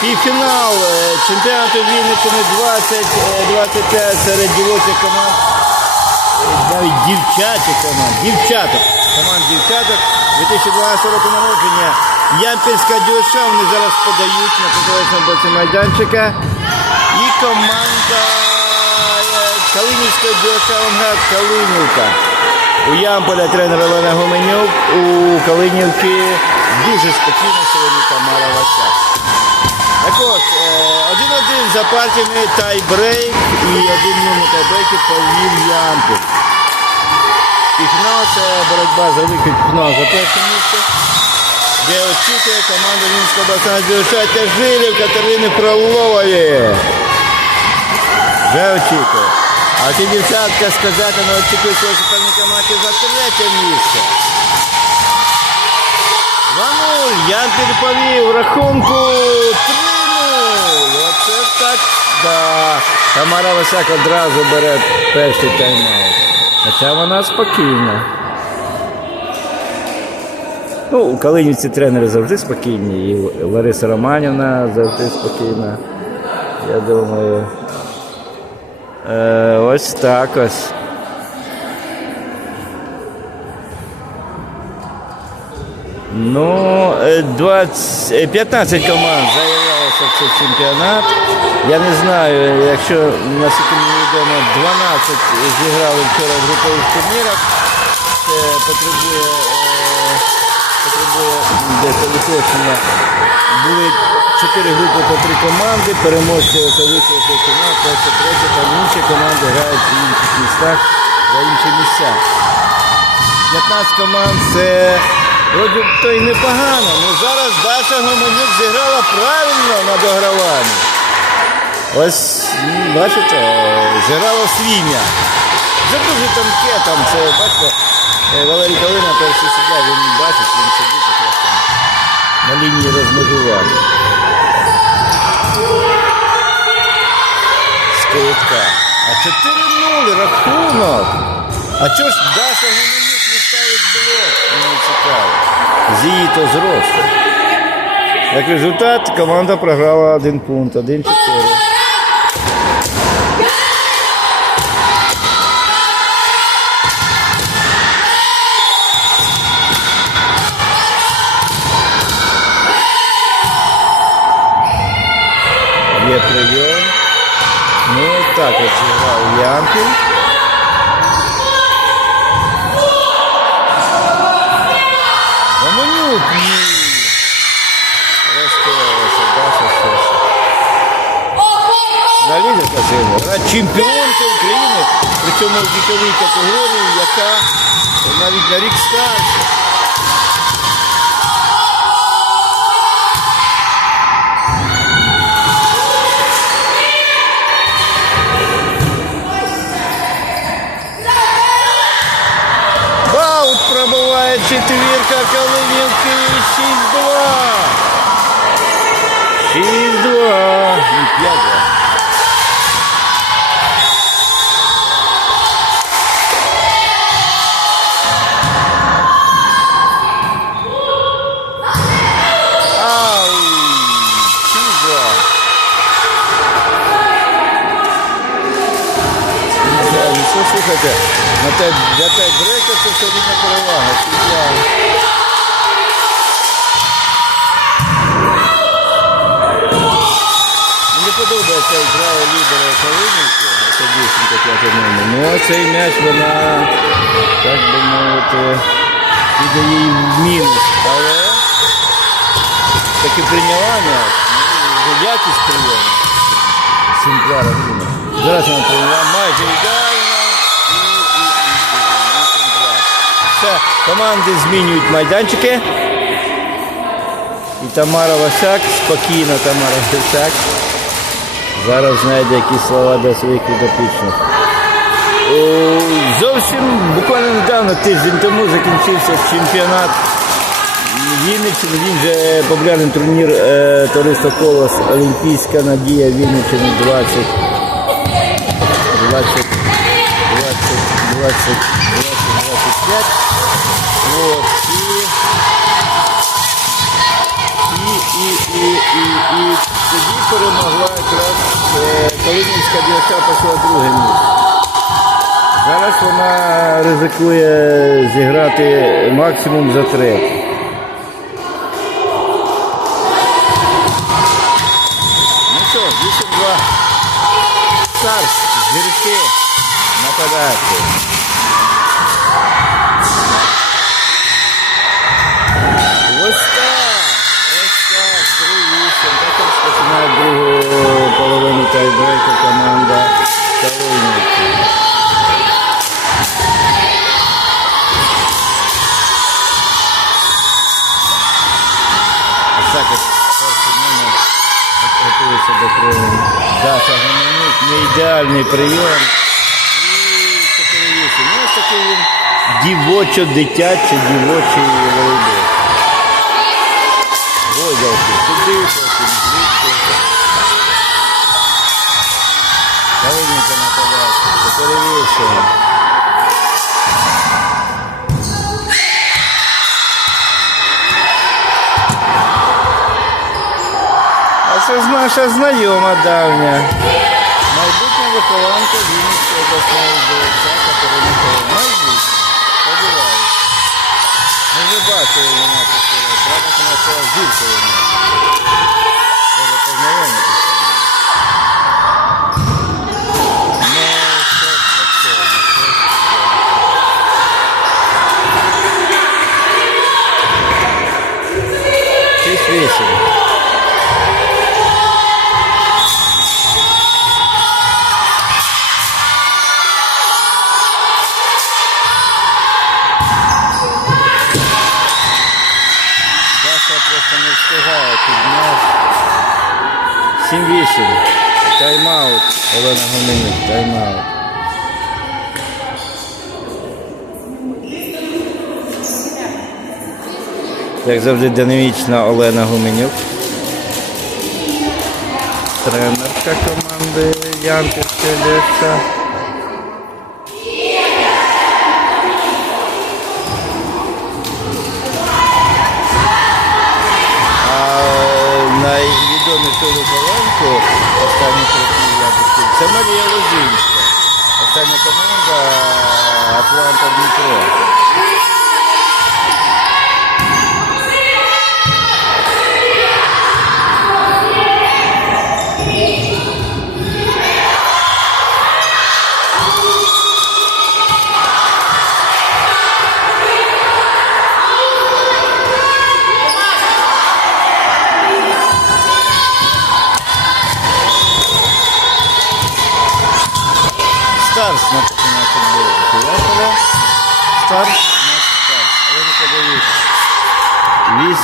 півфінал е, чемпіонату Вінниччини 20-25 серед дівочих команд. Е, Навіть дівчачих команд. Дівчаток. Команд дівчаток 2012 року народження. Ямпільська дюша, вони зараз подають на протилежному боці майданчика. І команда е, Калинівська дюша Авангард Калинівка. У Ямполя тренер Олена Гуменюк, у Калинівки дуже спокійно сьогодні Тамара Васяк. Так от, е, один-один за партіями тайбрейк і один на тайбрейки повів Ямпіль. Півфінал це боротьба за вихід фінал за перше місце, де очікує команда Вінського обласного дівчат Тяжилів Катерини Фролової. Вже очікує. А ті дівчатка сказати не очікує свого суперника матчі за третє місце. 2-0. Ямпіль повів в рахунку 3-0. Оце так. Да. Тамара Васяк одразу бере перший тайм-аут. Хоча вона спокійна. Ну, у Калинівці тренери завжди спокійні. І Лариса Романівна завжди спокійна. Я думаю. Е, ось так ось. Ну, е, 20, е, 15 команд заявлялося в цей чемпіонат. Я не знаю, якщо наскільки мені відомо, 12 зіграли вчора в групових турнірах. Це потребує, е, потребує десь. Були 4 групи по 3 команди, переможці це вийшли фінал, перше, третє, там інші команди грають в інших містах за інші місця. 15 команд це вроді то й непогано. Ну зараз Даша Гомонюк зіграла правильно на дограванні. Ось, бачите, зіграла свій. Це дуже тонке там, це, бачите, е, Валерій Калина перший суддя, він бачить, він сидить там на лінії розмежування. Скидка. А 4-0 рахунок. А чого ж Даша Гомонюк не ставить блок? Мені цікаво. З її то зросту. Як результат, команда програла один пункт, 1-4. Є Лізі казино. Чемпіонка України, причому в віковій категорії, яка навіть на рік старша. Баут пробиває четвірка 6-2. Те, для тайбрейка це все рівна перевага. Мені подобається грає лідера Калинівки, це дівчинка п'ятого Ну а цей м'яч вона, так би мовити, піде їй в мінус. Але таки прийняла м'яч, ну, якість прийому. Зараз вона прийняла майже. І, і, і, і, і, сімпля. Все, команди змінюють майданчики. І Тамара Васяк, спокійно Тамара Васяк. Зараз знайде якісь слова до своїх підопічних. Е, Зовсім буквально недавно, тиждень тому закінчився чемпіонат Вінниччини. Він же популярний турнір е, товариства Колос Олімпійська надія Вінниччини 20 20 20 20 20 25. Вот. І, і, і, і і, і тоді перемогла якраз е, Калинівська дівча пішла друге місце. Зараз вона ризикує зіграти максимум за третє. Ну що, 8-2. Цар, зірки нападати. Тайбрейку команда. Ось так ось перший до прийому. Даша Гомонюк, не ідеальний прийом. І 4-8. Ну, ось такий він дівочо-дитячий, дівочий волейбол. Гойдалки, сюди, потім Калинівка на 4-8. А це ж наша знайома давня. Майбутня вихованка Вінницької обласної ДСА Катерина. Майбутня. Сподіваюся. Ми вже бачили вона такого. Правда, вона це зірка вона. 7-8. Тайм-аут. Олена Гуменюк. Тайм-аут. Як завжди динамічна Олена Гуменюк. Тренерка команди Янки ДСК.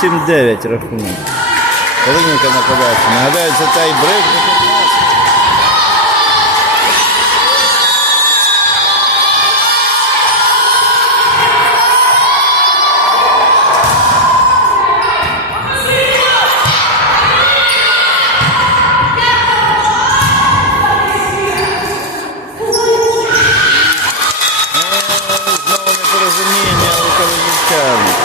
8-9 рахунок. Ринка нападається. Нагадаю, це та й брик. Знову непорозуміння, але коли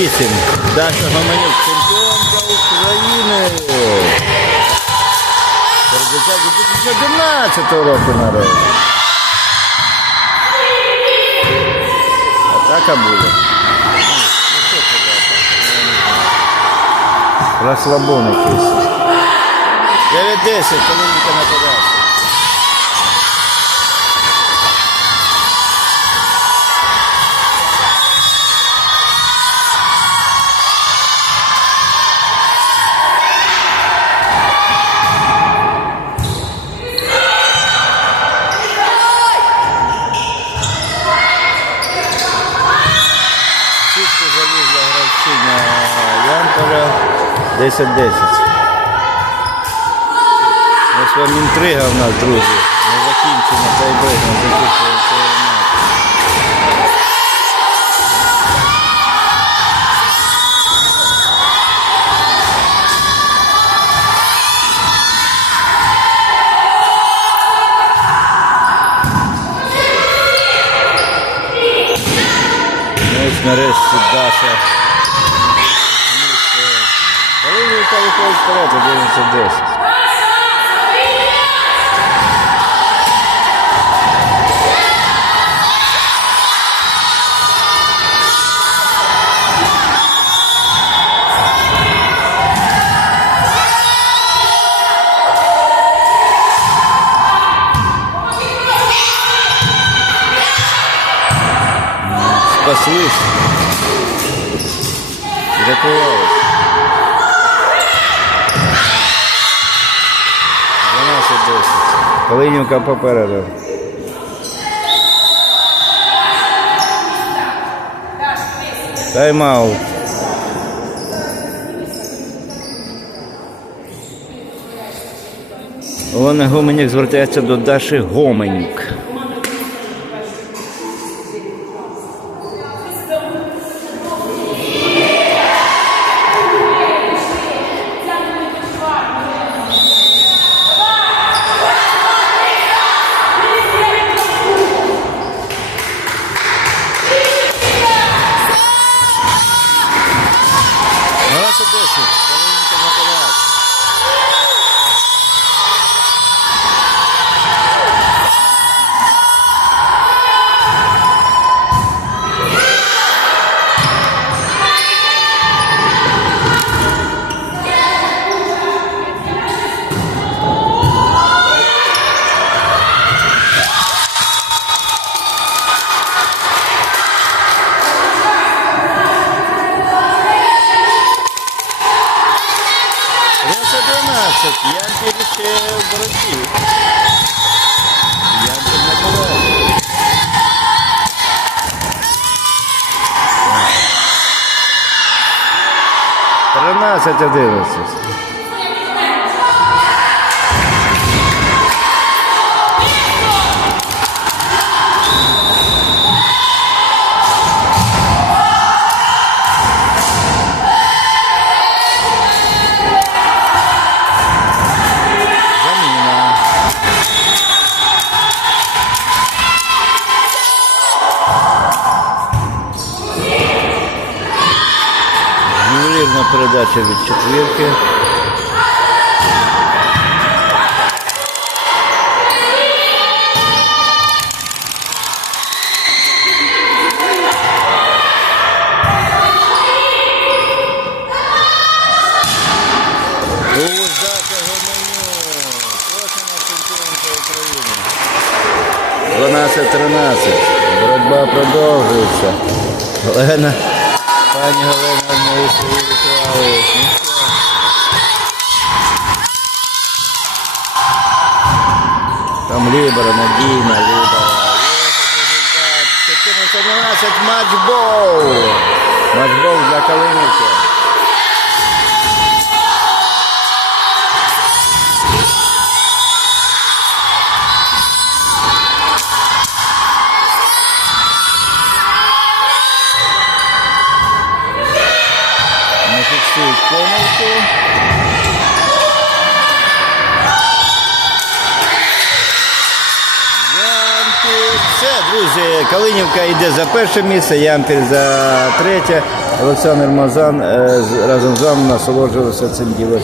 8. Даша Гоманюк, чемпіонка України. 2011 року народ. Атака буде. Розслабон якийсь. 9-10, коли не накидався. Гравчиня Янтора 10-10. Ось вам інтрига в нас, друзі. Не закінчена тайбрейк, не матч. Ну, нарешті Даша. Линейка выходит вперед, 11-10. спаслись. Закрывалось. 12-10. Калинівка попереду. Тайм-аут. Олена Гоменюк звертається до Даші Гоменюк. desse. Ще в боротьбі. Янкель нападає. Тринадцять одинадцять. Передача від четвірки. 12-13. Боротьба продовжується. Олена, пані Галина одної свої ритуали. Ну? Там Лібера, надійна Лібера. Ось результат. 14-12 матчбол. Матчбол для Калинівки. Друзі, Калинівка йде за перше місце, Ямпіль за третє. Олександр Мазан е, разом з вами насолоджувався цим вибором.